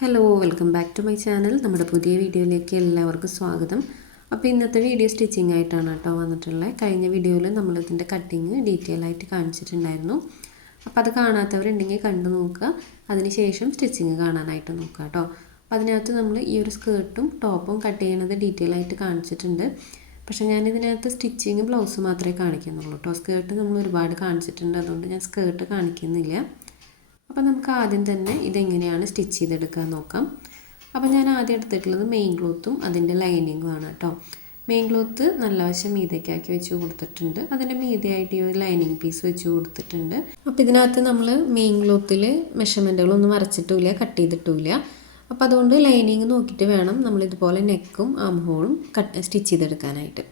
Hello welcome back to my channel നമ്മുടെ പുതിയ വീഡിയോയിലേക്ക് എല്ലാവർക്കും സ്വാഗതം. അപ്പോൾ ഇന്നത്തെ വീഡിയോ സ്റ്റിച്ചിങ് ആയിട്ടാണ് കേട്ടോ വന്നിട്ടുള്ളത്. കഴിഞ്ഞ വീഡിയോയിൽ നമ്മളിതിന്റെ കട്ടിങ് ഡീറ്റെയിൽ ആയിട്ട് കാണിച്ചിട്ടുണ്ടായിരുന്നു. അപ്പോൾ അത് കാണാത്തവരുണ്ടെങ്കിൽ കണ്ടു നോക്കുക. അതിനുശേഷം സ്റ്റിച്ചിങ് കാണാനായിട്ട് നോക്കുക കേട്ടോ. അപ്പോൾ അതിനകത്ത് നമ്മൾ ഈ ഒരു സ്കേർട്ടും ടോപ്പും കട്ട് ചെയ്യണത് ഡീറ്റെയിൽ ആയിട്ട് കാണിച്ചിട്ടുണ്ട്. പക്ഷേ ഞാനിതിനകത്ത് സ്റ്റിച്ചിങ് ബ്ലൗസ് മാത്രമേ കാണിക്കുന്നുള്ളൂ കേട്ടോ. സ്കേർട്ട് നമ്മൾ ഒരുപാട് കാണിച്ചിട്ടുണ്ട്. അതുകൊണ്ട് ഞാൻ സ്കേർട്ട് കാണിക്കുന്നില്ല. അപ്പോൾ നമുക്ക് ആദ്യം തന്നെ ഇതെങ്ങനെയാണ് സ്റ്റിച്ച് ചെയ്തെടുക്കുക നോക്കാം. അപ്പോൾ ഞാൻ ആദ്യം എടുത്തിട്ടുള്ളത് മെയിൻ ക്ലോത്തും അതിന്റെ ലൈനിങ്ങും ആണ് കേട്ടോ മെയിൻ ക്ലോത്ത് നല്ല വശം മീതയ്ക്കാക്കി വെച്ച് കൊടുത്തിട്ടുണ്ട്. അതിന്റെ മീതയായിട്ട് ഈ ഒരു ലൈനിങ് പീസ് വെച്ച് കൊടുത്തിട്ടുണ്ട്. അപ്പോൾ ഇതിനകത്ത് നമ്മൾ മെയിൻ ക്ലോത്തിൽ മെഷർമെന്റുകളൊന്നും വരച്ചിട്ടില്ല കട്ട് ചെയ്തിട്ടില്ല അപ്പോൾ അതുകൊണ്ട് ലൈനിങ് നോക്കിയിട്ട് വേണം നമ്മൾ ഇതുപോലെ നെക്കും ആം ഹോളും കട്ട് സ്റ്റിച്ച് ചെയ്തെടുക്കാനായിട്ട്.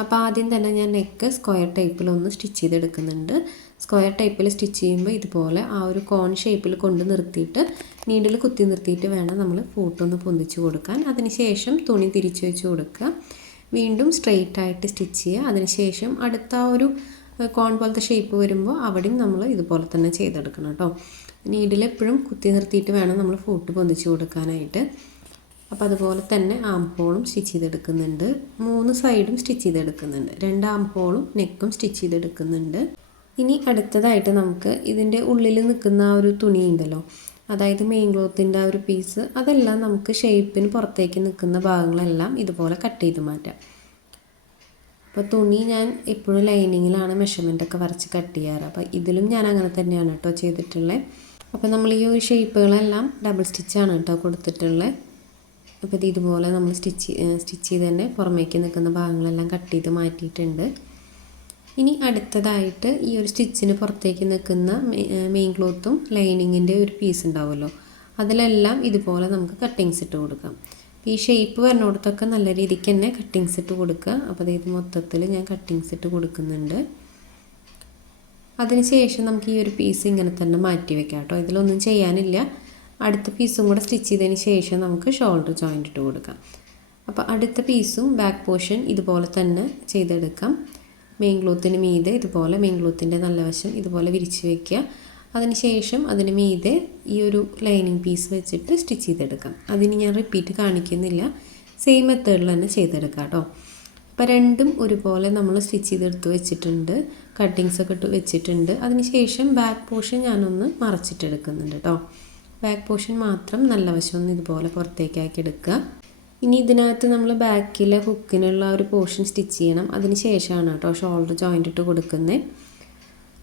അപ്പോൾ ആദ്യം തന്നെ ഞാൻ നെക്ക് സ്ക്വയർ ടൈപ്പിലൊന്ന് സ്റ്റിച്ച് ചെയ്തെടുക്കുന്നുണ്ട്. സ്ക്വയർ ടൈപ്പിൽ സ്റ്റിച്ച് ചെയ്യുമ്പോൾ ഇതുപോലെ ആ ഒരു കോൺ ഷേപ്പിൽ കൊണ്ട് നിർത്തിയിട്ട് നീഡിൽ കുത്തി നിർത്തിയിട്ട് വേണം നമ്മൾ ഫൂട്ടൊന്ന് പൊന്തിച്ച് കൊടുക്കാൻ. അതിനുശേഷം തുണി തിരിച്ചു വെച്ച് കൊടുക്കുക. വീണ്ടും സ്ട്രെയിറ്റ് ആയിട്ട് സ്റ്റിച്ച് ചെയ്യുക. അതിനുശേഷം അടുത്ത ഒരു കോൺ പോലത്തെ ഷേപ്പ് വരുമ്പോൾ അവിടെയും നമ്മൾ ഇതുപോലെ തന്നെ ചെയ്തെടുക്കണം കേട്ടോ. നീഡിൽ എപ്പോഴും കുത്തി നിർത്തിയിട്ട് വേണം നമ്മൾ ഫോട്ട് പൊന്തിച്ച് കൊടുക്കാനായിട്ട്. അപ്പോൾ അതുപോലെ തന്നെ ആംപോളും സ്റ്റിച്ച് ചെയ്തെടുക്കുന്നുണ്ട്. മൂന്ന് സൈഡും സ്റ്റിച്ച് ചെയ്തെടുക്കുന്നുണ്ട്. രണ്ട് ആംപോളും നെക്കും സ്റ്റിച്ച് ചെയ്തെടുക്കുന്നുണ്ട്. ഇനി അടുത്തതായിട്ട് നമുക്ക് ഇതിന്റെ ഉള്ളിൽ നിൽക്കുന്ന ആ ഒരു തുണി ഉണ്ടല്ലോ. അതായത് മെയിൻ ക്ലോത്തിന്റെ ആ ഒരു പീസ് അതെല്ലാം നമുക്ക് ഷേപ്പിന് പുറത്തേക്ക് നിൽക്കുന്ന ഭാഗങ്ങളെല്ലാം ഇതുപോലെ കട്ട് ചെയ്ത് മാറ്റാം. അപ്പോൾ തുണി ഞാൻ എപ്പോഴും ലൈനിങ്ങിലാണ് മെഷർമെന്റ് ഒക്കെ വരച്ച് കട്ട് ചെയ്യാറ്. അപ്പോൾ ഇതിലും ഞാൻ അങ്ങനെ തന്നെയാണ് കേട്ടോ ചെയ്തിട്ടുള്ളത് അപ്പോൾ നമ്മൾ ഈ ഷേപ്പുകളെല്ലാം ഡബിൾ സ്റ്റിച്ചാണ് കേട്ടോ കൊടുത്തിട്ടുള്ളത് അപ്പോൾ ഇത് ഇതുപോലെ നമ്മൾ സ്റ്റിച്ച് സ്റ്റിച്ച് ചെയ്ത് തന്നെ പുറമേക്ക് നിൽക്കുന്ന ഭാഗങ്ങളെല്ലാം കട്ട് ചെയ്ത് മാറ്റിയിട്ടുണ്ട്. ഇനി അടുത്തതായിട്ട് ഈ ഒരു സ്റ്റിച്ചിന് പുറത്തേക്ക് നിൽക്കുന്ന മെയിൻ ക്ലോത്തും ലൈനിങ്ങിന്റെ ഒരു പീസ് ഉണ്ടാവുമല്ലോ. അതിലെല്ലാം ഇതുപോലെ നമുക്ക് കട്ടിങ്സ് ഇട്ട് കൊടുക്കാം. ഈ ഷേപ്പ് വരുന്നിടത്തൊക്കെ നല്ല രീതിക്ക് തന്നെ കട്ടിങ്സ് ഇട്ട് കൊടുക്കുക. അപ്പോൾ ഇത് മൊത്തത്തിൽ ഞാൻ കട്ടിങ്സ് ഇട്ട് കൊടുക്കുന്നുണ്ട്. അതിനുശേഷം നമുക്ക് ഈ ഒരു പീസ് ഇങ്ങനെ തന്നെ മാറ്റി വെക്കാം കേട്ടോ. ഇതിലൊന്നും ചെയ്യാനില്ല. അടുത്ത പീസും കൂടെ സ്റ്റിച്ച് ചെയ്തതിന് ശേഷം നമുക്ക് ഷോൾഡർ ജോയിന്റ് ഇട്ട് കൊടുക്കാം. അപ്പോൾ അടുത്ത പീസും ബാക്ക് പോർഷൻ ഇതുപോലെ തന്നെ ചെയ്തെടുക്കാം. മെയിൻ ക്ലോത്തിന് മീതെ ഇതുപോലെ മെയിൻ ക്ലോത്തിന്റെ നല്ല വശം ഇതുപോലെ വിരിച്ച് വയ്ക്കുക അതിനുശേഷം അതിന് മീതെ ഈ ഒരു ലൈനിങ് പീസ് വെച്ചിട്ട് സ്റ്റിച്ച് ചെയ്തെടുക്കാം. അതിന് ഞാൻ റിപ്പീറ്റ് കാണിക്കുന്നില്ല. സെയിം മെത്തേഡിൽ തന്നെ ചെയ്തെടുക്കാം കേട്ടോ. അപ്പോൾ രണ്ടും ഒരുപോലെ നമ്മൾ സ്റ്റിച്ച് ചെയ്തെടുത്ത് വെച്ചിട്ടുണ്ട്. കട്ടിങ്സ് ഒക്കെ ഇട്ട് വെച്ചിട്ടുണ്ട്. അതിനുശേഷം ബാക്ക് പോർഷൻ ഞാനൊന്ന് മറച്ചിട്ടെടുക്കുന്നുണ്ട് കേട്ടോ. ബാക്ക് പോർഷൻ മാത്രം നല്ല വശം ഒന്ന് ഇതുപോലെ പുറത്തേക്കാക്കി എടുക്കുക. ഇനി ഇതിനകത്ത് നമ്മൾ ബാക്കിലെ ഹുക്കിനുള്ള ഒരു പോർഷൻ സ്റ്റിച്ച് ചെയ്യണം. അതിന് ശേഷമാണ് കേട്ടോ ഷോൾഡർ ജോയിന്റ് ഇട്ട് കൊടുക്കുന്നത്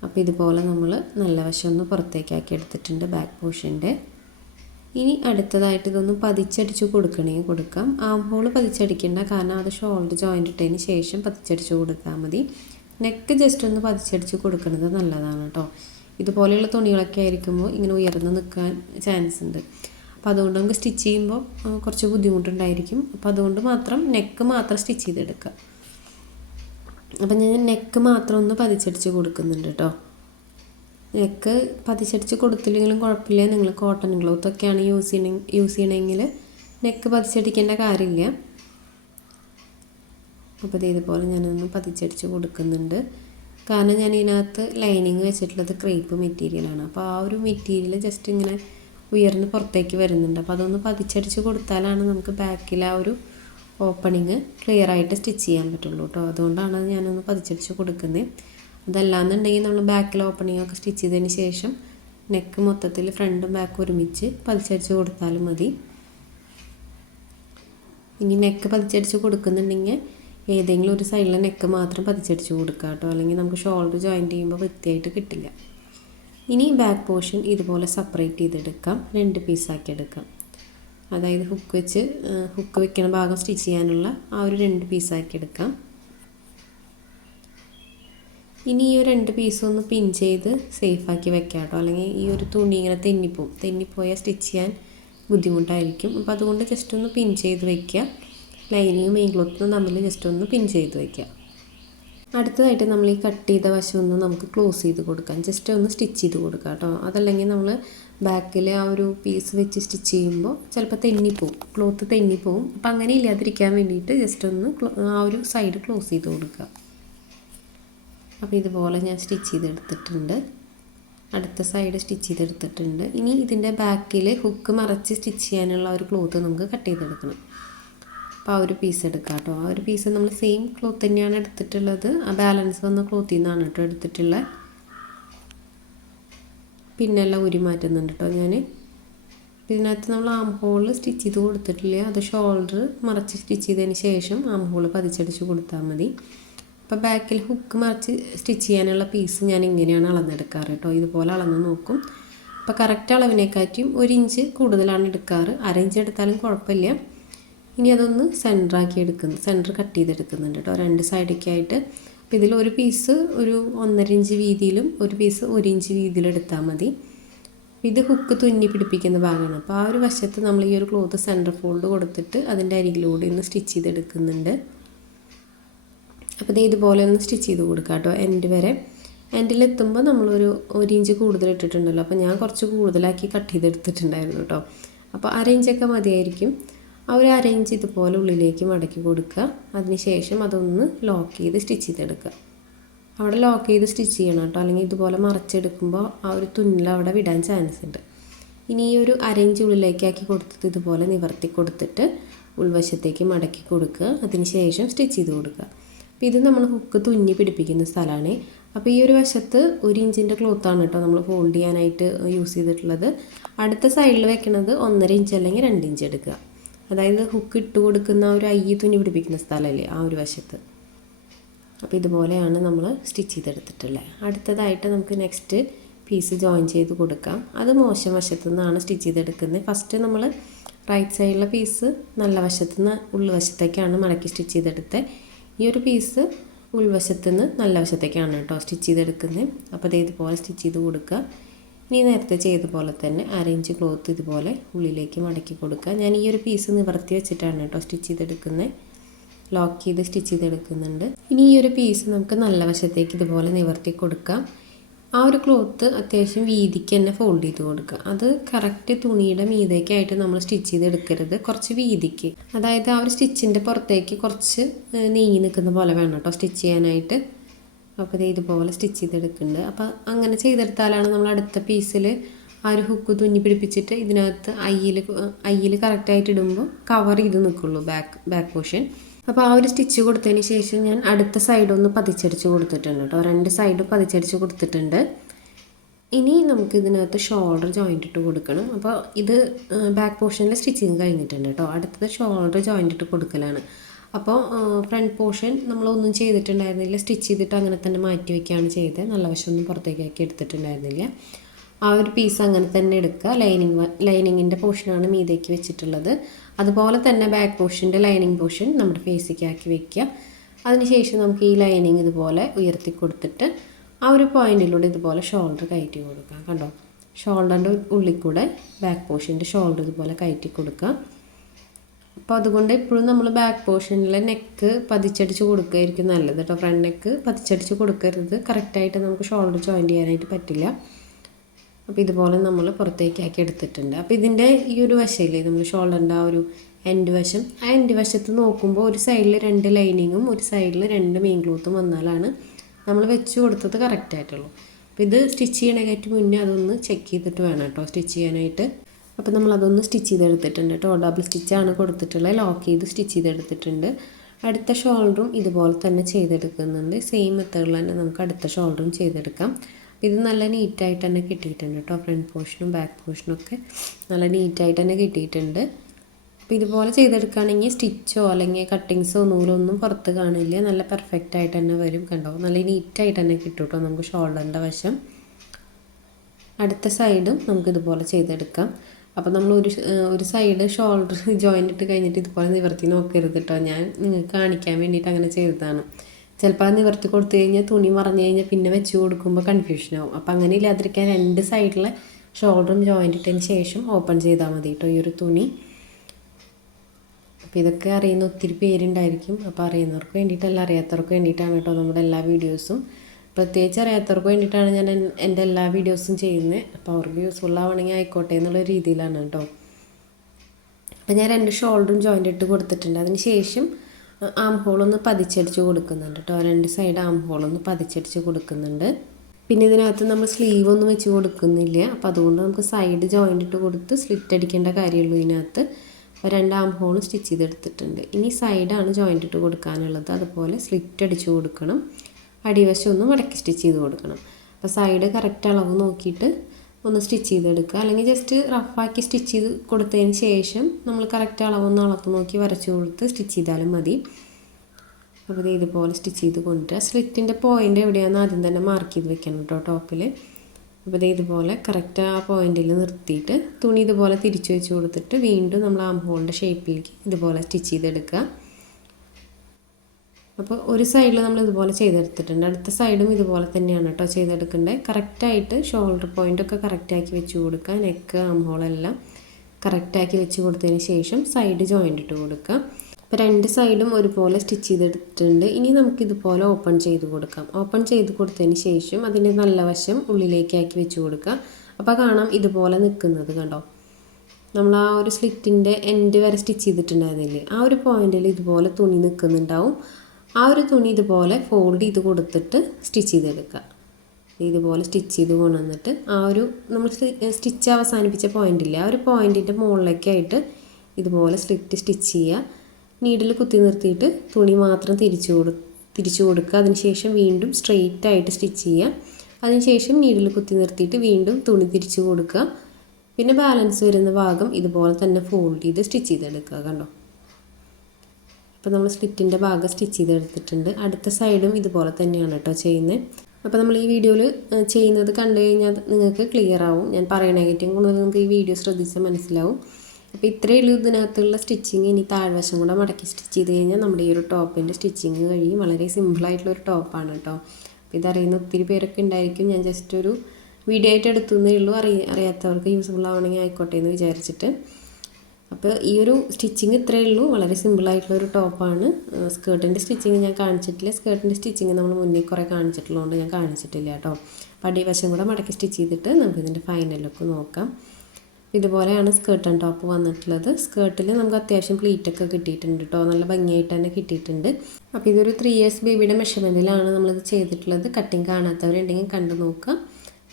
അപ്പോൾ ഇതുപോലെ നമ്മൾ നല്ല വശം ഒന്ന് പുറത്തേക്കാക്കി എടുത്തിട്ടുണ്ട് ബാക്ക് പോർഷന്റെ ഇനി അടുത്തതായിട്ട് ഇതൊന്ന് പതിച്ചടിച്ച് കൊടുക്കണമെങ്കിൽ കൊടുക്കാം. ആം ഹോൾ പതിച്ചടിക്കേണ്ട കാരണം അത് ഷോൾഡർ ജോയിന്റ് ഇട്ടതിന് ശേഷം പതിച്ചടിച്ച് കൊടുത്താൽ മതി. നെക്ക് ജസ്റ്റ് ഒന്ന് പതിച്ചടിച്ച് കൊടുക്കുന്നത് നല്ലതാണ് കേട്ടോ. ഇതുപോലെയുള്ള തുണികളൊക്കെ ആയിരിക്കുമ്പോൾ ഇങ്ങനെ ഉയർന്നു നിൽക്കാൻ ചാൻസ് ഉണ്ട്. അപ്പോൾ അതുകൊണ്ട് നമുക്ക് സ്റ്റിച്ച് ചെയ്യുമ്പോൾ കുറച്ച് ബുദ്ധിമുട്ടുണ്ടായിരിക്കും. അപ്പോൾ അതുകൊണ്ട് മാത്രം നെക്ക് മാത്രം സ്റ്റിച്ച് ചെയ്തെടുക്കുക. അപ്പം ഞാൻ നെക്ക് മാത്രം ഒന്ന് പതിച്ചടിച്ച് കൊടുക്കുന്നുണ്ട് കേട്ടോ. നെക്ക് പതിച്ചടിച്ച് കൊടുത്തില്ലെങ്കിലും കുഴപ്പമില്ല. നിങ്ങൾ കോട്ടൺ ക്ലോത്തൊക്കെയാണ് യൂസ് ചെയ്യണ യൂസ് ചെയ്യണമെങ്കിൽ നെക്ക് പതിച്ചടിക്കേണ്ട കാര്യമില്ല. അപ്പോൾ ഇതേപോലെ ഞാനൊന്ന് പതിച്ചടിച്ച് കൊടുക്കുന്നുണ്ട്. കാരണം ഞാൻ ഇതിനകത്ത് ലൈനിങ് വെച്ചിട്ടുള്ളത് ക്രീപ്പ് മെറ്റീരിയലാണ്. അപ്പോൾ ആ ഒരു മെറ്റീരിയൽ ജസ്റ്റ് ഇങ്ങനെ ഉയർന്ന് പുറത്തേക്ക് വരുന്നുണ്ട്. അപ്പോൾ അതൊന്ന് പതിച്ചടിച്ച് കൊടുത്താലാണ് നമുക്ക് ബാക്കിൽ ആ ഒരു ഓപ്പണിങ് ക്ലിയർ ആയിട്ട് സ്റ്റിച്ച് ചെയ്യാൻ പറ്റുള്ളൂ കേട്ടോ അതുകൊണ്ടാണ് ഞാനൊന്ന് പതിച്ചടിച്ച് കൊടുക്കുന്നത് അതല്ലാന്നുണ്ടെങ്കിൽ നമ്മൾ ബാക്കിൽ ഓപ്പണിംഗ് ഒക്കെ സ്റ്റിച്ച് ചെയ്തതിന് ശേഷം നെക്ക് മൊത്തത്തിൽ ഫ്രണ്ടും ബാക്കും ഒരുമിച്ച് പതിച്ചടിച്ച് കൊടുത്താലും മതി. ഇനി നെക്ക് പതിച്ചടിച്ച് കൊടുക്കുന്നുണ്ടെങ്കിൽ ഏതെങ്കിലും ഒരു സൈഡിലെ നെക്ക് മാത്രം പതിച്ചടിച്ച് കൊടുക്കുക കേട്ടോ അല്ലെങ്കിൽ നമുക്ക് ഷോൾഡർ ജോയിന്റ് ചെയ്യുമ്പോൾ വൃത്തിയായിട്ട് കിട്ടില്ല. ഇനി ബാക്ക് പോർഷൻ ഇതുപോലെ സെപ്പറേറ്റ് ചെയ്തെടുക്കാം. രണ്ട് പീസാക്കി എടുക്കാം. അതായത് ഹുക്ക് വെച്ച് ഹുക്ക് വെക്കുന്ന ഭാഗം സ്റ്റിച്ച് ചെയ്യാനുള്ള ആ ഒരു രണ്ട് പീസാക്കി എടുക്കാം. ഇനി ഈ ഒരു രണ്ട് പീസും ഒന്ന് പിൻ ചെയ്ത് സേഫാക്കി വെക്കാം കേട്ടോ. അല്ലെങ്കിൽ ഈ ഒരു തുണി ഇങ്ങനെ തെന്നിപ്പോവും. തെന്നിപ്പോയാൽ സ്റ്റിച്ച് ചെയ്യാൻ ബുദ്ധിമുട്ടായിരിക്കും. അപ്പോൾ അതുകൊണ്ട് ജസ്റ്റ് ഒന്ന് പിൻ ചെയ്ത് വെക്കുക ലൈനിങ്ങും മെയിൻ ക്ലോത്തും തമ്മിൽ ജസ്റ്റ് ഒന്ന് പിൻ ചെയ്ത് വയ്ക്കുക അടുത്തതായിട്ട് നമ്മൾ ഈ കട്ട് ചെയ്ത വശം ഒന്ന് നമുക്ക് ക്ലോസ് ചെയ്ത് കൊടുക്കാം. ജസ്റ്റ് ഒന്ന് സ്റ്റിച്ച് ചെയ്ത് കൊടുക്കാം കേട്ടോ. അതല്ലെങ്കിൽ നമ്മൾ ബാക്കിൽ ആ ഒരു പീസ് വെച്ച് സ്റ്റിച്ച് ചെയ്യുമ്പോൾ ചിലപ്പോൾ തെന്നിപ്പോവും. ക്ലോത്ത് തെന്നിപ്പോവും. അപ്പോൾ അങ്ങനെ ഇല്ലാതിരിക്കാൻ വേണ്ടിയിട്ട് ജസ്റ്റ് ഒന്ന് ആ ഒരു സൈഡ് ക്ലോസ് ചെയ്ത് കൊടുക്കുക. അപ്പോൾ ഇതുപോലെ ഞാൻ സ്റ്റിച്ച് ചെയ്തെടുത്തിട്ടുണ്ട്. അടുത്ത സൈഡ് സ്റ്റിച്ച് ചെയ്തെടുത്തിട്ടുണ്ട്. ഇനി ഇതിന്റെ ബാക്കിൽ ഹുക്ക് മറച്ച് സ്റ്റിച്ച് ചെയ്യാനുള്ള ഒരു ക്ലോത്ത് നമുക്ക് കട്ട് ചെയ്തെടുക്കണം. അപ്പോൾ ആ ഒരു പീസ് എടുക്കാം കേട്ടോ ആ ഒരു പീസ് നമ്മൾ സെയിം ക്ലോത്ത് തന്നെയാണ് എടുത്തിട്ടുള്ളത്. ആ ബാലൻസ് വന്ന ക്ലോത്തിൽ നിന്നാണ് കേട്ടോ എടുത്തിട്ടുള്ളത് പിന്നെല്ലാം ഉരി മാറ്റുന്നുണ്ട് കേട്ടോ ഞാൻ ഇതിനകത്ത് നമ്മൾ ആം ഹോൾ സ്റ്റിച്ച് ചെയ്ത് കൊടുത്തിട്ടില്ല? അത് ഷോൾഡർ മറച്ച് സ്റ്റിച്ച് ചെയ്തതിന് ശേഷം ആം ഹോൾ പതിച്ചടിച്ച് കൊടുത്താൽ മതി. അപ്പോൾ ബാക്കിൽ ഹുക്ക് മറച്ച് സ്റ്റിച്ച് ചെയ്യാനുള്ള പീസ് ഞാൻ ഇങ്ങനെയാണ് അളന്നെടുക്കാറ് കേട്ടോ. ഇതുപോലെ അളന്ന് നോക്കും. അപ്പോൾ കറക്റ്റ് അളവിനെക്കാറ്റിയും ഒരു ഇഞ്ച് കൂടുതലാണ് എടുക്കാറ്. അര ഇഞ്ച് എടുത്താലും കുഴപ്പമില്ല. ഇനി അതൊന്ന് സെന്ററാക്കി എടുക്കുന്നു. സെന്റർ കട്ട് ചെയ്തെടുക്കുന്നുണ്ട് കേട്ടോ രണ്ട് സൈഡൊക്കെ അപ്പോൾ ഇതിൽ ഒരു പീസ് ഒരു ഒന്നര ഇഞ്ച് വീതിയിലും ഒരു പീസ് ഒരു ഇഞ്ച് വീതിയിലും എടുത്താൽ മതി. ഇത് ഹുക്ക് തുന്നി പിടിപ്പിക്കുന്ന ഭാഗമാണ്. അപ്പോൾ ആ ഒരു വശത്ത് നമ്മൾ ഈ ഒരു ക്ലോത്ത് സെന്റർ ഫോൾഡ് കൊടുത്തിട്ട് അതിന്റെ അരികിലൂടെ ഒന്ന് സ്റ്റിച്ച് ചെയ്തെടുക്കുന്നുണ്ട്. അപ്പോൾ ഇത് ഇതുപോലെ ഒന്ന് സ്റ്റിച്ച് ചെയ്ത് കൊടുക്കുക കേട്ടോ എൻഡ് വരെ. എൻഡിലെത്തുമ്പോൾ നമ്മളൊരു ഒരു ഇഞ്ച് കൂടുതൽ ഇട്ടിട്ടുണ്ടല്ലോ. അപ്പോൾ ഞാൻ കുറച്ച് കൂടുതലാക്കി കട്ട് ചെയ്തെടുത്തിട്ടുണ്ടായിരുന്നു കേട്ടോ അപ്പോൾ അര ഇഞ്ചൊക്കെ മതിയായിരിക്കും. ആ ഒരു അരേഞ്ച് ഇതുപോലെ ഉള്ളിലേക്ക് മടക്കി കൊടുക്കുക. അതിനുശേഷം അതൊന്ന് ലോക്ക് ചെയ്ത് സ്റ്റിച്ച് ചെയ്തെടുക്കുക. അവിടെ ലോക്ക് ചെയ്ത് സ്റ്റിച്ച് ചെയ്യണം കേട്ടോ. അല്ലെങ്കിൽ ഇതുപോലെ മറച്ചെടുക്കുമ്പോൾ ആ ഒരു തുന്നൽ അവിടെ വിടാൻ ചാൻസ് ഉണ്ട്. ഇനി ഈ ഒരു അരയിഞ്ച് ഉള്ളിലേക്കാക്കി കൊടുത്തിട്ട് ഇതുപോലെ നിവർത്തി കൊടുത്തിട്ട് ഉൾവശത്തേക്ക് മടക്കി കൊടുക്കുക. അതിന് ശേഷം സ്റ്റിച്ച് ചെയ്ത് കൊടുക്കുക. അപ്പോൾ ഇത് നമ്മൾ ഹുക്ക് തുന്നി പിടിപ്പിക്കുന്ന സ്ഥലമാണ്. അപ്പോൾ ഈ ഒരു വശത്ത് ഒരു ഇഞ്ചിന്റെ ക്ലോത്താണ് കേട്ടോ നമ്മൾ ഫോൾഡ് ചെയ്യാനായിട്ട് യൂസ് ചെയ്തിട്ടുള്ളത്. അടുത്ത സൈഡിൽ വെക്കണത് ഒന്നര ഇഞ്ച് അല്ലെങ്കിൽ രണ്ട് ഇഞ്ച് എടുക്കുക. അതായത് ഹുക്ക് ഇട്ട് കൊടുക്കുന്ന ഒരു അയ്യ തുണി പിടിപ്പിക്കുന്ന സ്ഥലമല്ലേ ആ ഒരു വശത്ത്. അപ്പോൾ ഇതുപോലെയാണ് നമ്മൾ സ്റ്റിച്ച് ചെയ്തെടുത്തിട്ടുള്ളത് അടുത്തതായിട്ട് നമുക്ക് നെക്സ്റ്റ് പീസ് ജോയിൻ ചെയ്ത് കൊടുക്കാം. അത് മോശം വശത്തു നിന്നാണ് സ്റ്റിച്ച് ചെയ്തെടുക്കുന്നത്. ഫസ്റ്റ് നമ്മൾ റൈറ്റ് സൈഡിലെ പീസ് നല്ല വശത്തു നിന്ന് ഉൾവശത്തേക്കാണ് മടക്കി സ്റ്റിച്ച് ചെയ്തെടുത്തത് ഈ ഒരു പീസ് ഉൾവശത്തു നിന്ന് നല്ല വശത്തേക്കാണ് കേട്ടോ സ്റ്റിച്ച് ചെയ്തെടുക്കുന്നത്. അപ്പോൾ ഇത് ഇതുപോലെ സ്റ്റിച്ച് ചെയ്ത് കൊടുക്കുക. ഇനി നേരത്തെ ചെയ്ത പോലെ തന്നെ അരയിഞ്ച് ക്ലോത്ത് ഇതുപോലെ ഉള്ളിലേക്ക് മടക്കി കൊടുക്കുക. ഞാൻ ഈ ഒരു പീസ് നിവർത്തി വെച്ചിട്ടാണ് കേട്ടോ സ്റ്റിച്ച് ചെയ്തെടുക്കുന്നത് ലോക്ക് ചെയ്ത് സ്റ്റിച്ച് ചെയ്തെടുക്കുന്നുണ്ട്. ഇനി ഈ ഒരു പീസ് നമുക്ക് നല്ല വശത്തേക്ക് ഇതുപോലെ നിവർത്തി കൊടുക്കാം. ആ ഒരു ക്ലോത്ത് അത്യാവശ്യം വീതിക്ക് തന്നെ ഫോൾഡ് ചെയ്ത് കൊടുക്കുക. അത് കറക്റ്റ് തുണിയുടെ മീതേക്കായിട്ട് നമ്മൾ സ്റ്റിച്ച് ചെയ്തെടുക്കരുത്. കുറച്ച് വീതിക്ക്. അതായത് ആ ഒരു സ്റ്റിച്ചിന്റെ പുറത്തേക്ക് കുറച്ച് നീങ്ങി നിൽക്കുന്ന പോലെ വേണം കേട്ടോ സ്റ്റിച്ച് ചെയ്യാനായിട്ട്. അപ്പോൾ ഇതുപോലെ സ്റ്റിച്ച് ചെയ്തെടുക്കുന്നുണ്ട്. അപ്പോൾ അങ്ങനെ ചെയ്തെടുത്താലാണ് നമ്മൾ അടുത്ത പീസിൽ ആ ഒരു ഹുക്ക് തുന്നി പിടിപ്പിച്ചിട്ട് ഇതിനകത്ത് അയ്യിൽ അയ്യിൽ കറക്റ്റായിട്ട് ഇടുമ്പോൾ കവർ ചെയ്ത് നിൽക്കുള്ളൂ ബാക്ക് ബാക്ക് പോർഷൻ അപ്പോൾ ആ ഒരു സ്റ്റിച്ച് കൊടുത്തതിന് ശേഷം ഞാൻ അടുത്ത സൈഡൊന്ന് പതിച്ചടിച്ച് കൊടുത്തിട്ടുണ്ട് കേട്ടോ. രണ്ട് സൈഡ് പതിച്ചടിച്ച് കൊടുത്തിട്ടുണ്ട്. ഇനി നമുക്ക് ഇതിനകത്ത് ഷോൾഡർ ജോയിന്റ് ഇട്ട് കൊടുക്കണം. അപ്പോൾ ഇത് ബാക്ക് പോർഷനിൽ സ്റ്റിച്ചിങ് കഴിഞ്ഞിട്ടുണ്ട് കേട്ടോ. അടുത്തത് ഷോൾഡർ ജോയിന്റ് ഇട്ട് കൊടുക്കലാണ്. അപ്പോൾ ഫ്രണ്ട് പോർഷൻ നമ്മളൊന്നും ചെയ്തിട്ടുണ്ടായിരുന്നില്ല. സ്റ്റിച്ച് ചെയ്തിട്ട് അങ്ങനെ തന്നെ മാറ്റി വയ്ക്കുകയാണ് ചെയ്തത്. നല്ല വശമൊന്നും പുറത്തേക്കാക്കി എടുത്തിട്ടുണ്ടായിരുന്നില്ല. ആ ഒരു പീസ് അങ്ങനെ തന്നെ എടുക്കുക. ലൈനിങ് ലൈനിങ്ങിന്റെ പോർഷനാണ് മീതേക്ക് വെച്ചിട്ടുള്ളത്. അതുപോലെ തന്നെ ബാക്ക് പോർഷന്റെ ലൈനിങ് പോർഷൻ നമ്മുടെ ഫേസിക്ക് ആക്കി വെക്കുക. അതിനുശേഷം നമുക്ക് ഈ ലൈനിങ് ഇതുപോലെ ഉയർത്തി കൊടുത്തിട്ട് ആ ഒരു പോയിന്റിലൂടെ ഇതുപോലെ ഷോൾഡർ കയറ്റി കൊടുക്കാം കണ്ടോ? ഷോൾഡറിന്റെ ഉള്ളിൽ കൂടെ ബാക്ക് പോർഷന്റെ ഷോൾഡർ ഇതുപോലെ കയറ്റി കൊടുക്കുക. അപ്പോൾ അതുകൊണ്ട് എപ്പോഴും നമ്മൾ ബാക്ക് പോർഷനിലെ നെക്ക് പതിച്ചടിച്ച് കൊടുക്കുകയായിരിക്കും നല്ലത് കേട്ടോ ഫ്രണ്ട് നെക്ക് പതിച്ചടിച്ച് കൊടുക്കരുത്. കറക്റ്റായിട്ട് നമുക്ക് ഷോൾഡർ ജോയിൻ ചെയ്യാനായിട്ട് പറ്റില്ല. അപ്പോൾ ഇതുപോലെ നമ്മൾ പുറത്തേക്കാക്കി എടുത്തിട്ടുണ്ട്. അപ്പോൾ ഇതിന്റെ ഈ ഒരു വശമില്ലേ നമ്മൾ ഷോൾഡറിന്റെ ആ ഒരു എൻഡ് വശം. ആ എൻഡ് വശത്ത് നോക്കുമ്പോൾ ഒരു സൈഡിൽ രണ്ട് ലൈനിങ്ങും ഒരു സൈഡിൽ രണ്ട് മെയിൻ ക്ലോത്തും വന്നാലാണ് നമ്മൾ വെച്ച് കൊടുത്തത് കറക്റ്റായിട്ടുള്ളൂ അപ്പോൾ ഇത് സ്റ്റിച്ച് ചെയ്യണേക്കായിട്ട് മുന്നേ അതൊന്ന് ചെക്ക് ചെയ്തിട്ട് വേണം കേട്ടോ സ്റ്റിച്ച് ചെയ്യാനായിട്ട്. അപ്പോൾ നമ്മൾ അതൊന്ന് സ്റ്റിച്ച് ചെയ്തെടുത്തിട്ടുണ്ട് കേട്ടോ. ഡബിൾ സ്റ്റിച്ചാണ് കൊടുത്തിട്ടുള്ളത്. ലോക്ക് ചെയ്ത് സ്റ്റിച്ച് ചെയ്തെടുത്തിട്ടുണ്ട്. അടുത്ത ഷോൾഡറും ഇതുപോലെ തന്നെ ചെയ്തെടുക്കുന്നുണ്ട്. സെയിം മെത്തേഡിൽ തന്നെ നമുക്ക് അടുത്ത ഷോൾഡറും ചെയ്തെടുക്കാം. ഇത് നല്ല നീറ്റായിട്ട് തന്നെ കിട്ടിയിട്ടുണ്ട് കേട്ടോ. ഫ്രണ്ട് പോർഷനും ബാക്ക് പോർഷനും ഒക്കെ നല്ല നീറ്റായിട്ട് തന്നെ കിട്ടിയിട്ടുണ്ട്. അപ്പോൾ ഇതുപോലെ ചെയ്തെടുക്കുകയാണെങ്കിൽ സ്റ്റിച്ചോ അല്ലെങ്കിൽ കട്ടിങ്സോ നൂലൊന്നും പുറത്ത് കാണില്ല. നല്ല പെർഫെക്റ്റ് ആയിട്ട് തന്നെ വരും കണ്ടോ. നല്ല നീറ്റായിട്ട് തന്നെ കിട്ടും കേട്ടോ നമുക്ക് ഷോൾഡറിന്റെ വശം. അടുത്ത സൈഡും നമുക്കിതുപോലെ ചെയ്തെടുക്കാം. അപ്പോൾ നമ്മൾ ഒരു ഒരു സൈഡ് ഷോൾഡർ ജോയിന്റ് ഇട്ട് കഴിഞ്ഞിട്ട് ഇതുപോലെ നിവർത്തി നോക്കരുത് കേട്ടോ ഞാൻ നിങ്ങൾക്ക് കാണിക്കാൻ വേണ്ടിയിട്ട് അങ്ങനെ ചെയ്തതാണ്. ചിലപ്പോൾ അത് നിവർത്തി കൊടുത്തു കഴിഞ്ഞാൽ തുണി മറഞ്ഞു കഴിഞ്ഞാൽ പിന്നെ വെച്ച് കൊടുക്കുമ്പോൾ കൺഫ്യൂഷൻ ആവും. അപ്പോൾ അങ്ങനെ ഇല്ലാതിരിക്കാൻ രണ്ട് സൈഡിലെ ഷോൾഡറും ജോയിന്റ് ഇട്ടതിന് ശേഷം ഓപ്പൺ ചെയ്താൽ മതി കേട്ടോ ഈ ഒരു തുണി. അപ്പോൾ ഇതൊക്കെ അറിയുന്ന ഒത്തിരി പേരുണ്ടായിരിക്കും. അപ്പോൾ അറിയുന്നവർക്ക് വേണ്ടിയിട്ടല്ല അറിയാത്തവർക്ക് വേണ്ടിയിട്ടാണ് കേട്ടോ നമ്മുടെ എല്ലാ വീഡിയോസും പ്രത്യേകിച്ച് അറിയാത്തവർക്ക് വേണ്ടിയിട്ടാണ് ഞാൻ എന്റെ എല്ലാ വീഡിയോസും ചെയ്യുന്നത്. അപ്പോൾ അവർക്ക് യൂസ്ഫുൾ ആവണമെങ്കിൽ ആയിക്കോട്ടെ എന്നുള്ള രീതിയിലാണ് കേട്ടോ. അപ്പോൾ ഞാൻ രണ്ട് ഷോൾഡറും ജോയിന്റ് ഇട്ട് കൊടുത്തിട്ടുണ്ട്. അതിന് ശേഷം ആം ഹോളൊന്ന് പതിച്ചടിച്ച് കൊടുക്കുന്നുണ്ട് കേട്ടോ. രണ്ട് സൈഡ് ആം ഹോളൊന്ന് പതിച്ചടിച്ച് കൊടുക്കുന്നുണ്ട്. പിന്നെ ഇതിനകത്ത് നമ്മൾ സ്ലീവ് ഒന്നും വെച്ച് കൊടുക്കുന്നില്ല. അപ്പോൾ അതുകൊണ്ട് നമുക്ക് സൈഡ് ജോയിന്റ് ഇട്ട് കൊടുത്ത് സ്ലിറ്റ് അടിക്കേണ്ട കാര്യമുള്ളൂ ഇതിനകത്ത്. അപ്പോൾ രണ്ട് ആം ഹോൾ സ്റ്റിച്ച് ചെയ്തെടുത്തിട്ടുണ്ട്. ഇനി സൈഡാണ് ജോയിന്റ് ഇട്ട് കൊടുക്കാനുള്ളത്. അതുപോലെ സ്ലിറ്റ് അടിച്ച് കൊടുക്കണം. അടിവശം ഒന്ന് മടക്കി സ്റ്റിച്ച് ചെയ്ത് കൊടുക്കണം. അപ്പോൾ സൈഡ് കറക്റ്റ് അളവ് നോക്കിയിട്ട് ഒന്ന് സ്റ്റിച്ച് ചെയ്തെടുക്കുക. അല്ലെങ്കിൽ ജസ്റ്റ് റഫാക്കി സ്റ്റിച്ച് ചെയ്ത് കൊടുത്തതിന് ശേഷം നമ്മൾ കറക്റ്റ് അളവൊന്ന് അളത്ത് നോക്കി വരച്ച് കൊടുത്ത് സ്റ്റിച്ച് ചെയ്താലും മതി. അപ്പോൾ ഇത് ഇതുപോലെ സ്റ്റിച്ച് ചെയ്ത് കൊണ്ടുവരിക. സ്ലിറ്റിന്റെ പോയിന്റ് എവിടെയാണെന്ന് ആദ്യം തന്നെ മാർക്ക് ചെയ്ത് വെക്കണം കേട്ടോ ടോപ്പിൽ അപ്പോൾ ഇത് ഇതുപോലെ കറക്റ്റ് ആ പോയിന്റിൽ നിർത്തിയിട്ട് തുണി ഇതുപോലെ തിരിച്ചു വെച്ച് കൊടുത്തിട്ട് വീണ്ടും നമ്മൾ ആം ഹോളിന്റെ ഷേപ്പിലേക്ക് ഇതുപോലെ സ്റ്റിച്ച് ചെയ്തെടുക്കുക. അപ്പോൾ ഒരു സൈഡിൽ നമ്മൾ ഇതുപോലെ ചെയ്തെടുത്തിട്ടുണ്ട്. അടുത്ത സൈഡും ഇതുപോലെ തന്നെയാണ് കേട്ടോ ചെയ്തെടുക്കേണ്ടത് കറക്റ്റായിട്ട് ഷോൾഡർ പോയിന്റ് ഒക്കെ കറക്റ്റാക്കി വെച്ച് കൊടുക്കുക നെക്ക് ആം ഹോളെല്ലാം കറക്റ്റാക്കി വെച്ച് കൊടുത്തതിന് ശേഷം സൈഡ് ജോയിന്റ് ഇട്ട് കൊടുക്കുക അപ്പോൾ രണ്ട് സൈഡും ഒരുപോലെ സ്റ്റിച്ച് ചെയ്തെടുത്തിട്ടുണ്ട്. ഇനി നമുക്ക് ഇതുപോലെ ഓപ്പൺ ചെയ്ത് കൊടുക്കാം. ഓപ്പൺ ചെയ്ത് കൊടുത്തതിന് ശേഷം അതിന്റെ നല്ല വശം ഉള്ളിലേക്കാക്കി വെച്ച് കൊടുക്കുക അപ്പോൾ കാണാം ഇതുപോലെ നിൽക്കുന്നത് കണ്ടോ? നമ്മൾ ആ ഒരു സ്ലിറ്റിന്റെ എൻഡ് വരെ സ്റ്റിച്ച് ചെയ്തിട്ടുണ്ടായിരുന്നില്ലേ ആ ഒരു പോയിന്റിൽ ഇതുപോലെ തുണി നിൽക്കുന്നുണ്ടാവും. ആ ഒരു തുണി ഇതുപോലെ ഫോൾഡ് ചെയ്ത് കൊടുത്തിട്ട് സ്റ്റിച്ച് ചെയ്തെടുക്കുക. ഇതുപോലെ സ്റ്റിച്ച് ചെയ്ത് കൊണ്ടുവന്നിട്ട് ആ ഒരു നമ്മൾ സ്റ്റിച്ച് അവസാനിപ്പിച്ച പോയിന്റില്ല ആ ഒരു പോയിന്റിന്റെ മുകളിലേക്കായിട്ട് ഇതുപോലെ സ്ലിറ്റ് സ്റ്റിച്ച് ചെയ്യുക. നീഡിൽ കുത്തി നിർത്തിയിട്ട് തുണി മാത്രം തിരിച്ചു കൊടു തിരിച്ചു കൊടുക്കുക. അതിനുശേഷം വീണ്ടും സ്ട്രെയിറ്റ് ആയിട്ട് സ്റ്റിച്ച് ചെയ്യുക. അതിനുശേഷം നീഡിൽ കുത്തി നിർത്തിയിട്ട് വീണ്ടും തുണി തിരിച്ചു കൊടുക്കുക. പിന്നെ ബാലൻസ് വരുന്ന ഭാഗം ഇതുപോലെ തന്നെ ഫോൾഡ് ചെയ്ത് സ്റ്റിച്ച് ചെയ്തെടുക്കുക കണ്ടോ? അപ്പോൾ നമ്മൾ സ്ലിറ്റിന്റെ ഭാഗം സ്റ്റിച്ച് ചെയ്തെടുത്തിട്ടുണ്ട്. അടുത്ത സൈഡും ഇതുപോലെ തന്നെയാണ് കേട്ടോ ചെയ്യുന്നത് അപ്പോൾ നമ്മൾ ഈ വീഡിയോയിൽ ചെയ്യുന്നത് കണ്ടു കഴിഞ്ഞാൽ നിങ്ങൾക്ക് ക്ലിയർ ആവും. ഞാൻ പറയണേറ്റവും കൂടുതൽ നിങ്ങൾക്ക് ഈ വീഡിയോ ശ്രദ്ധിച്ചാൽ മനസ്സിലാവും. അപ്പോൾ ഇത്രയേ ഉള്ളൂ ഇതിനകത്തുള്ള സ്റ്റിച്ചിങ്. ഇനി താഴ്വശം കൂടെ മടക്കി സ്റ്റിച്ച് ചെയ്ത് കഴിഞ്ഞാൽ നമ്മുടെ ഈ ഒരു ടോപ്പിന്റെ സ്റ്റിച്ചിങ് കഴിയും. വളരെ സിമ്പിളായിട്ടുള്ള ഒരു ടോപ്പാണ് കേട്ടോ. അപ്പോൾ ഇതറിയുന്ന ഒത്തിരി പേരൊക്കെ ഉണ്ടായിരിക്കും. ഞാൻ ജസ്റ്റ് ഒരു വീഡിയോ ആയിട്ട് എടുത്തുന്നേ ഉള്ളൂ. അറിയാത്തവർക്ക് യൂസ്ഫുൾ ആവണമെങ്കിൽ ആയിക്കോട്ടെ എന്ന് വിചാരിച്ചിട്ട്. അപ്പോൾ ഈ ഒരു സ്റ്റിച്ചിങ് ഇത്രയേ ഉള്ളൂ. വളരെ സിമ്പിളായിട്ടുള്ളൊരു ടോപ്പാണ് സ്കേർട്ടിന്റെ സ്റ്റിച്ചിങ് ഞാൻ കാണിച്ചിട്ടില്ല. സ്കേർട്ടിന്റെ സ്റ്റിച്ചിങ് നമ്മൾ മുന്നേ കുറേ കാണിച്ചിട്ടുള്ളതുകൊണ്ട് ഞാൻ കാണിച്ചിട്ടില്ല കേട്ടോ. അപ്പോൾ അടിവശം കൂടെ മടക്കി സ്റ്റിച്ച് ചെയ്തിട്ട് നമുക്ക് ഇതിന്റെ ഫൈനൽ ലുക്ക് നോക്കാം. ഇതുപോലെയാണ് സ്കേർട്ട് ആൻഡ് ടോപ്പ് വന്നിട്ടുള്ളത്. സ്കേർട്ടിൽ നമുക്ക് അത്യാവശ്യം പ്ലീറ്റൊക്കെ കിട്ടിയിട്ടുണ്ട് കേട്ടോ. നല്ല ഭംഗിയായിട്ട് തന്നെ കിട്ടിയിട്ടുണ്ട്. അപ്പോൾ ഇതൊരു ത്രീ ഇയേഴ്സ് ബേബിയുടെ മെഷർമെന്റിലാണ് നമ്മളിത് ചെയ്തിട്ടുള്ളത്. കട്ടിങ് കാണാത്തവരുണ്ടെങ്കിൽ കണ്ടു നോക്കുക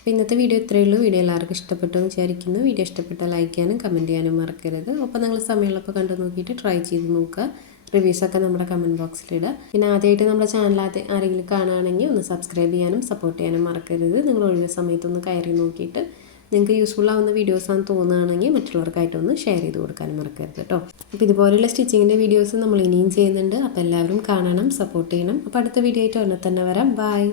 അപ്പോൾ ഇന്നത്തെ വീഡിയോ ഇത്രയേ ഉള്ളൂ. വീഡിയോ എല്ലാവർക്കും ഇഷ്ടപ്പെട്ടു എന്ന് വിചാരിക്കുന്നു. വീഡിയോ ഇഷ്ടപ്പെട്ടാൽ ലൈക്ക് ചെയ്യാനും കമന്റ് ചെയ്യാനും മറക്കരുത്. അപ്പോൾ നിങ്ങൾ സമയമുള്ളപ്പോൾ കണ്ടു നോക്കിയിട്ട് ട്രൈ ചെയ്ത് നോക്കുക. റിവ്യൂസൊക്കെ നമ്മുടെ കമന്റ് ബോക്സിലിടുക പിന്നെ ആദ്യമായിട്ട് നമ്മുടെ ചാനൽ ആരെങ്കിലും കാണുകയാണെങ്കിൽ ഒന്ന് സബ്സ്ക്രൈബ് ചെയ്യാനും സപ്പോർട്ട് ചെയ്യാനും മറക്കരുത്. നിങ്ങൾ ഒഴിവ് സമയത്തൊന്ന് കയറി നോക്കിയിട്ട് നിങ്ങൾക്ക് യൂസ്ഫുൾ ആവുന്ന വീഡിയോസ് ആണെന്ന് തോന്നുകയാണെങ്കിൽ മറ്റുള്ളവർക്കായിട്ടൊന്ന് ഷെയർ ചെയ്ത് കൊടുക്കാനും മറക്കരുത് കേട്ടോ. അപ്പോൾ ഇതുപോലെയുള്ള സ്റ്റിച്ചിങ്ങിന്റെ വീഡിയോസ് നമ്മൾ ഇനിയും ചെയ്യുന്നുണ്ട്. അപ്പോൾ എല്ലാവരും കാണണം സപ്പോർട്ട് ചെയ്യണം. അപ്പോൾ അടുത്ത വീഡിയോ ആയിട്ട് ഉടനെ തന്നെ വരാം. ബൈ